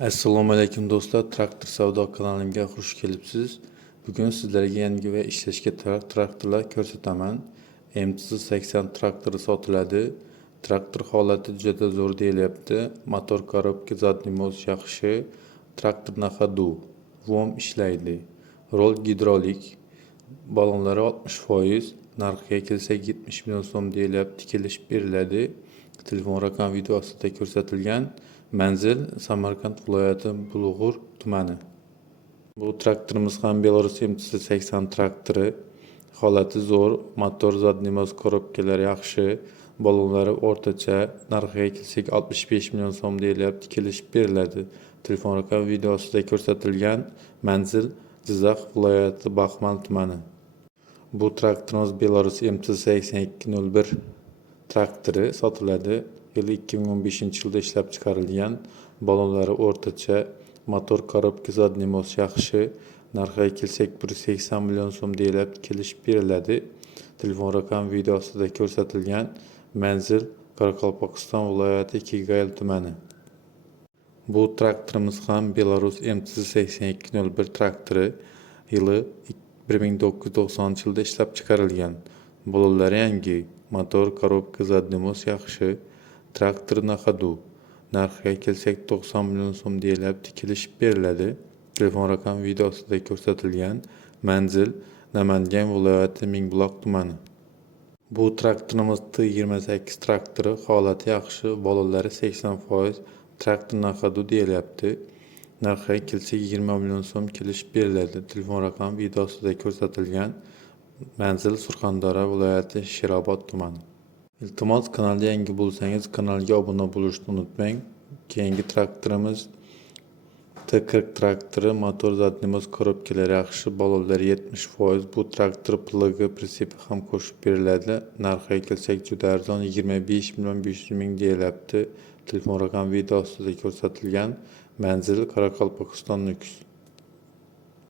Assalomu alaykum do'stlar, Traktor savdo kanalimga xush kelibsiz. Bugun sizlarga yangi va ishlashga traktorlar ko'rsataman. MT80 traktori sotiladi. Traktor holati juda zo'r deyilyapti. Motor korobka zadniy mos yaxshi. Traktor na hodu. Vom ishlaydi. Rol gidrolik. Balonlari 60%. Narxiga kelsak 70 million so'm deyilyapti. Tikilish beriladi. Telefon raqam videosida ko'rsatilgan. Manzil Samarqand viloyati Bulg'ur tumani. Bu traktorimiz ham Belarus MT80 traktori. Holati zo'r, motor zadniy mos korobkalari yaxshi, balonlari o'rtacha. Narxiga kelsak 65 million so'm deyilyapti. Tikilish beriladi. Telefon raqam videosida ko'rsatilgan. Manzil Jizzax viloyati Baxmal tumani. Bu traktorimiz Belarus MT8201 traktori sotiladi. Yili 2015-yilda ishlab chiqarilgan. Balonlari o'rtacha, motor korobka zadniy mos yaxshi. Narxiga kelsak 180 million so'm deyilyapti. Kelish beriladi. Telefon raqam videosida ko'rsatilgan. Manzil Qoraqalpog'iston viloyati Kegayl tumani. Bu traktorimiz ham Belarus MT8201 traktori. Yili 1990-yilda ishlab chiqarilgan. Balonlari yangi, motor korobka zadniy mos yaxshi. Traktor na hodu. Narxiga kelsak 90 million so'm deyilyapti. Tikilish beriladi. Telefon raqam videosida ko'rsatilgan. Manzil Namangan viloyati Mingbuloq tumani. Bu traktorimiz T28 traktori. Holati yaxshi, balonlari 80%. Traktor na hodu deyilyapti. Narxiga kelsak 20 million so'm kelish beriladi. Telefon raqam videosida ko'rsatilgan. Manzil Surxondaryo viloyati Sherobod tumani. Iltimos, kanalga yangi bo'lsangiz, kanalga obuna bo'lishni unutmang. Keyingi traktorimiz T40 traktori, motor zadniy mos korobkalari yaxshi, balonlari 70%. Bu traktor pligi prinsipi ham qo'shib beriladi. Narxiga kelsak juda arzon, 25 million 500 ming deyilyapti. Telefon raqam videosida ko'rsatilgan. Manzil Qoraqalpog'iston Nukus.